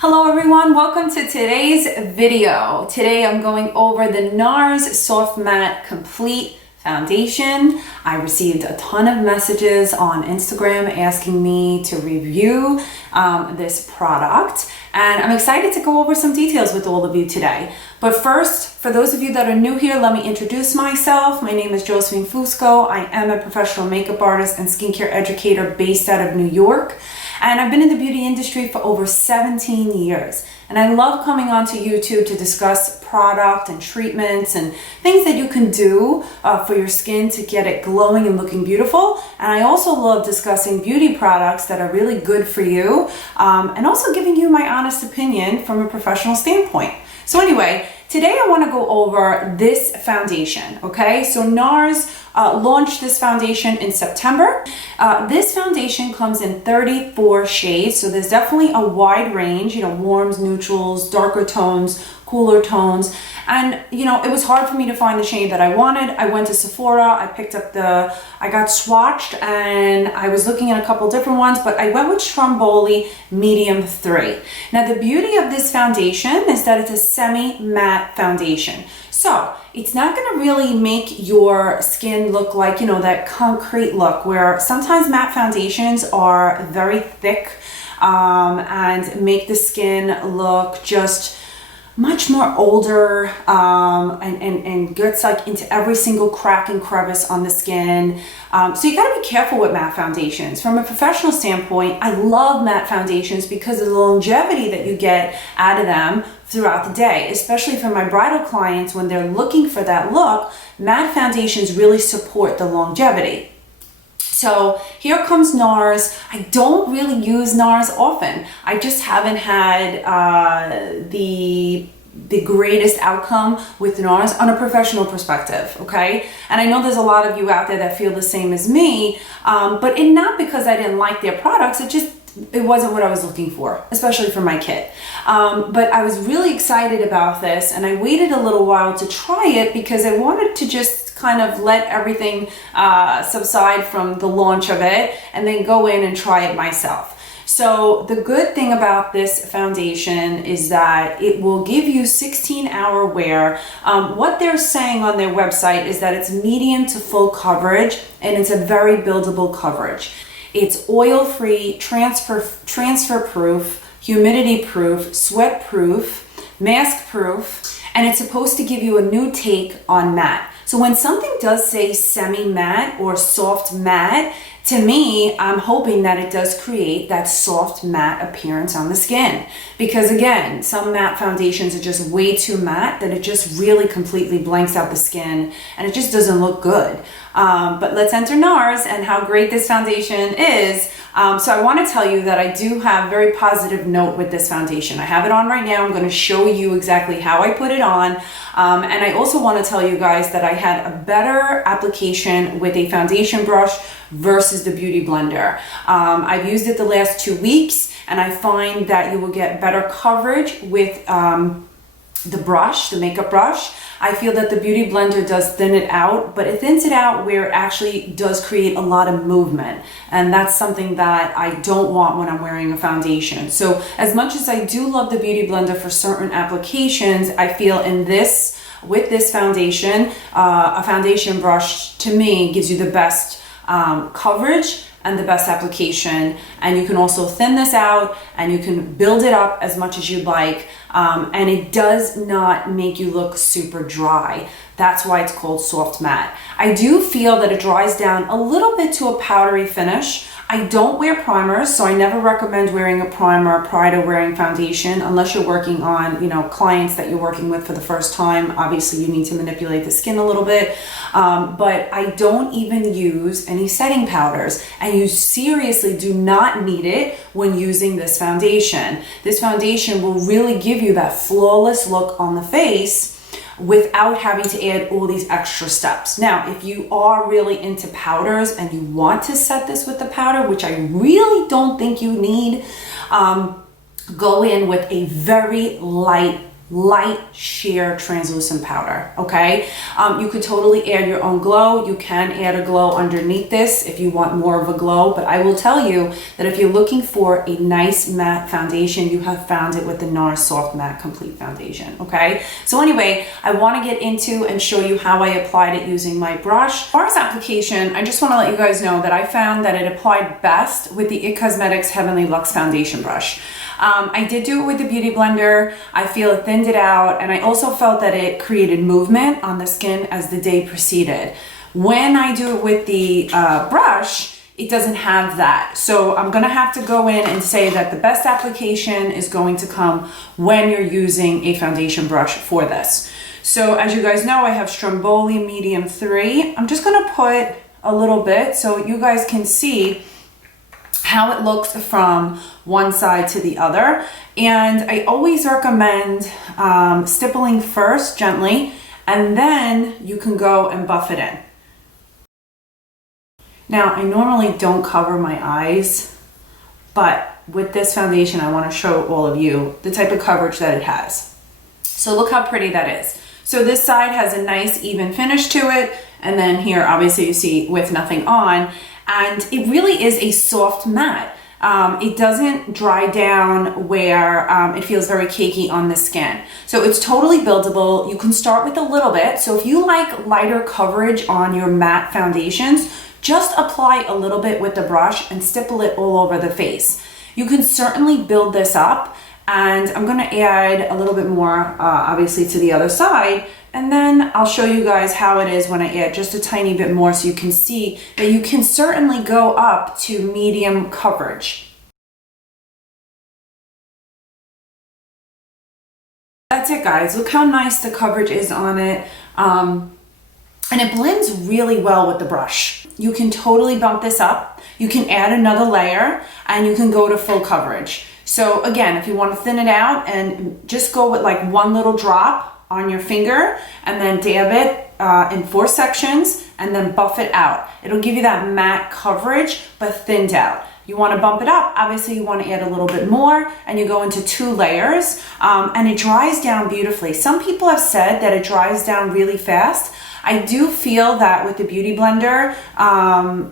Hello everyone, welcome to today's video. Today I'm going over the Nars Soft Matte Complete Foundation. I received a ton of messages on Instagram asking me to review this product, and I'm excited to go over some details with all of you today. But first, for those of you that are new here, let me introduce myself. My name is Josephine Fusco. I am a professional makeup artist and skincare educator based out of New York. And I've been in the beauty industry for over 17 years. And I love coming onto YouTube to discuss product and treatments and things that you can do for your skin to get it glowing and looking beautiful. And I also love discussing beauty products that are really good for you, and also giving you my honest opinion from a professional standpoint. So anyway, today I want to go over this foundation, okay? So Nars launched this foundation in September. This foundation comes in 34 shades, so there's definitely a wide range, warms, neutrals, darker tones, cooler tones. And it was hard for me to find the shade that I wanted. I went to Sephora, I got swatched, and I was looking at a couple different ones, but I went with Stromboli Medium 3. Now the beauty of this foundation is that it's a semi-matte foundation. So it's not going to really make your skin look like, that concrete look where sometimes matte foundations are very thick and make the skin look just much more older and gets into every single crack and crevice on the skin. So you gotta be careful with matte foundations. From a professional standpoint, I love matte foundations because of the longevity that you get out of them throughout the day, especially for my bridal clients when they're looking for that look. Matte foundations really support the longevity. So here comes Nars. I don't really use Nars often. I just haven't had the greatest outcome with Nars on a professional perspective, okay? And I know there's a lot of you out there that feel the same as me, but not because I didn't like their products, it wasn't what I was looking for, especially for my kid. But I was really excited about this, and I waited a little while to try it because I wanted to just kind of let everything subside from the launch of it and then go in and try it myself. So the good thing about this foundation is that it will give you 16-hour wear. What they're saying on their website is that it's medium to full coverage, and it's a very buildable coverage. It's oil-free, transfer-proof, humidity-proof, sweat-proof, mask-proof, and it's supposed to give you a new take on matte. So when something does say semi-matte or soft matte, to me, I'm hoping that it does create that soft matte appearance on the skin. Because again, some matte foundations are just way too matte that it just really completely blanks out the skin and it just doesn't look good. But let's enter Nars and how great this foundation is. So I want to tell you that I do have a very positive note with this foundation. I have it on right now. I'm going to show you exactly how I put it on. And I also want to tell you guys that I had a better application with a foundation brush versus the Beauty Blender. I've used it the last 2 weeks, and I find that you will get better coverage with the brush, the makeup brush. I feel that the Beauty Blender does thin it out, but it thins it out where it actually does create a lot of movement. And that's something that I don't want when I'm wearing a foundation. So as much as I do love the Beauty Blender for certain applications, I feel with this foundation, a foundation brush to me gives you the best coverage and the best application, and you can also thin this out and you can build it up as much as you'd like, and it does not make you look super dry. That's why it's called soft matte. I do feel that it dries down a little bit to a powdery finish. I don't wear primers, so I never recommend wearing a primer prior to wearing foundation unless you're working on, clients that you're working with for the first time. Obviously, you need to manipulate the skin a little bit, but I don't even use any setting powders, and you seriously do not need it when using this foundation. This foundation will really give you that flawless look on the face without having to add all these extra steps. Now, if you are really into powders and you want to set this with the powder, which I really don't think you need, go in with a very light light sheer translucent powder, okay? You could totally add your own glow. You can add a glow underneath this if you want more of a glow, but I will tell you that if you're looking for a nice matte foundation, you have found it with the Nars Soft Matte Complete Foundation, okay? So anyway, I want to get into and show you how I applied it using my brush. As far as application, I just want to let you guys know that I found that it applied best with the IT Cosmetics Heavenly Luxe Foundation brush. I did do it with the Beauty Blender. I feel it thinned it out, and I also felt that it created movement on the skin as the day proceeded. When I do it with the brush, it doesn't have that. So I'm gonna have to go in and say that the best application is going to come when you're using a foundation brush for this. So as you guys know, I have Stromboli Medium 3. I'm just gonna put a little bit so you guys can see how it looks from one side to the other. And I always recommend stippling first gently, and then you can go and buff it in. Now, I normally don't cover my eyes, but with this foundation, I want to show all of you the type of coverage that it has. So look how pretty that is. So this side has a nice even finish to it, and then here, obviously you see with nothing on, and it really is a soft matte. It doesn't dry down where it feels very cakey on the skin. So it's totally buildable. You can start with a little bit. So if you like lighter coverage on your matte foundations, just apply a little bit with the brush and stipple it all over the face. You can certainly build this up, and I'm gonna add a little bit more, obviously, to the other side, and then I'll show you guys how it is when I add just a tiny bit more so you can see that you can certainly go up to medium coverage. That's it, guys. Look how nice the coverage is on it. And it blends really well with the brush. You can totally bump this up. You can add another layer, and you can go to full coverage. So again, if you want to thin it out, and just go with like one little drop on your finger and then dab it in 4 sections and then buff it out. It'll give you that matte coverage, but thinned out. You want to bump it up, obviously you want to add a little bit more, and you go into 2 layers, and it dries down beautifully. Some people have said that it dries down really fast. I do feel that with the Beauty Blender,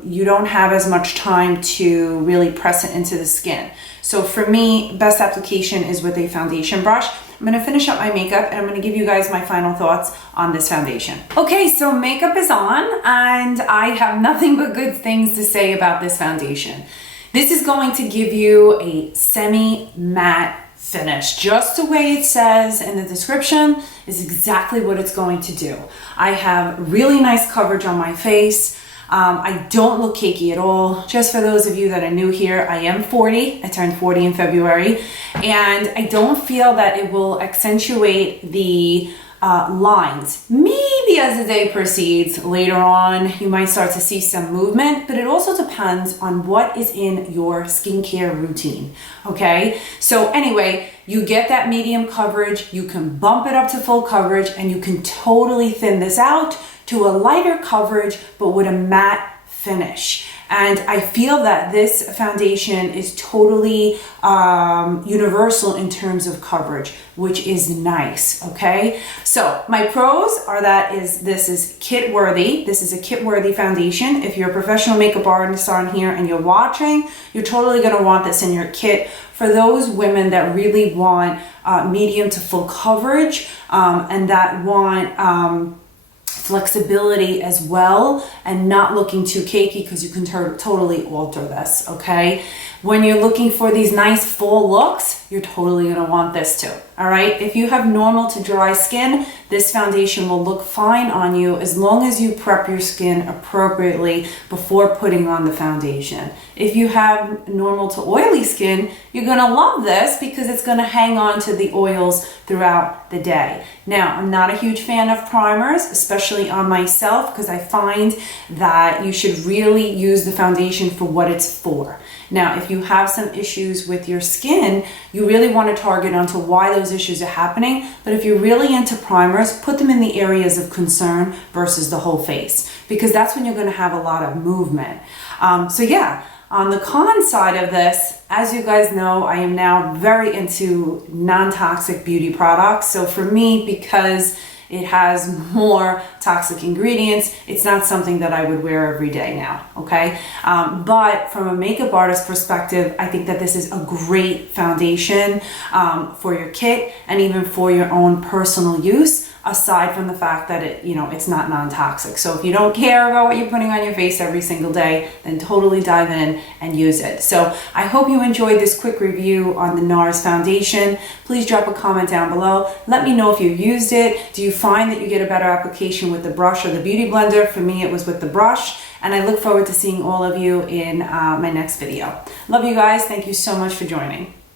you don't have as much time to really press it into the skin. So for me, best application is with a foundation brush. I'm gonna finish up my makeup, and I'm gonna give you guys my final thoughts on this foundation. Okay, so makeup is on, and I have nothing but good things to say about this foundation. This is going to give you a semi-matte finish. Just the way it says in the description is exactly what it's going to do. I have really nice coverage on my face. I don't look cakey at all. Just for those of you that are new here, I am 40. I turned 40 in February, and I don't feel that it will accentuate the lines. Maybe as the day proceeds, later on, you might start to see some movement, but it also depends on what is in your skincare routine, okay? So anyway, you get that medium coverage, you can bump it up to full coverage, and you can totally thin this out to a lighter coverage, but with a matte finish. And I feel that this foundation is totally universal in terms of coverage, which is nice, okay? So my pros are that this is kit worthy. This is a kit worthy foundation. If you're a professional makeup artist on here and you're watching, you're totally gonna want this in your kit. For those women that really want medium to full coverage and that want flexibility as well, and not looking too cakey, because you can totally alter this, okay? When you're looking for these nice full looks, you're totally gonna want this too, all right? If you have normal to dry skin, this foundation will look fine on you as long as you prep your skin appropriately before putting on the foundation. If you have normal to oily skin, you're gonna love this because it's gonna hang on to the oils throughout the day. Now, I'm not a huge fan of primers, especially on myself, because I find that you should really use the foundation for what it's for. Now, if you have some issues with your skin, you really want to target onto why those issues are happening. But if you're really into primers, put them in the areas of concern versus the whole face, because that's when you're going to have a lot of movement. So yeah, On the con side of this, as you guys know, I am now very into non-toxic beauty products. So for me, because it has more toxic ingredients, it's not something that I would wear every day now, okay? But from a makeup artist perspective, I think that this is a great foundation for your kit and even for your own personal use, aside from the fact that it's not non-toxic. So if you don't care about what you're putting on your face every single day, then totally dive in and use it. So I hope you enjoyed this quick review on the Nars foundation. Please drop a comment down below. Let me know if you used it. Do you find that you get a better application with the brush or the beauty blender? For me, it was with the brush, and I look forward to seeing all of you in my next video. Love you guys. Thank you so much for joining.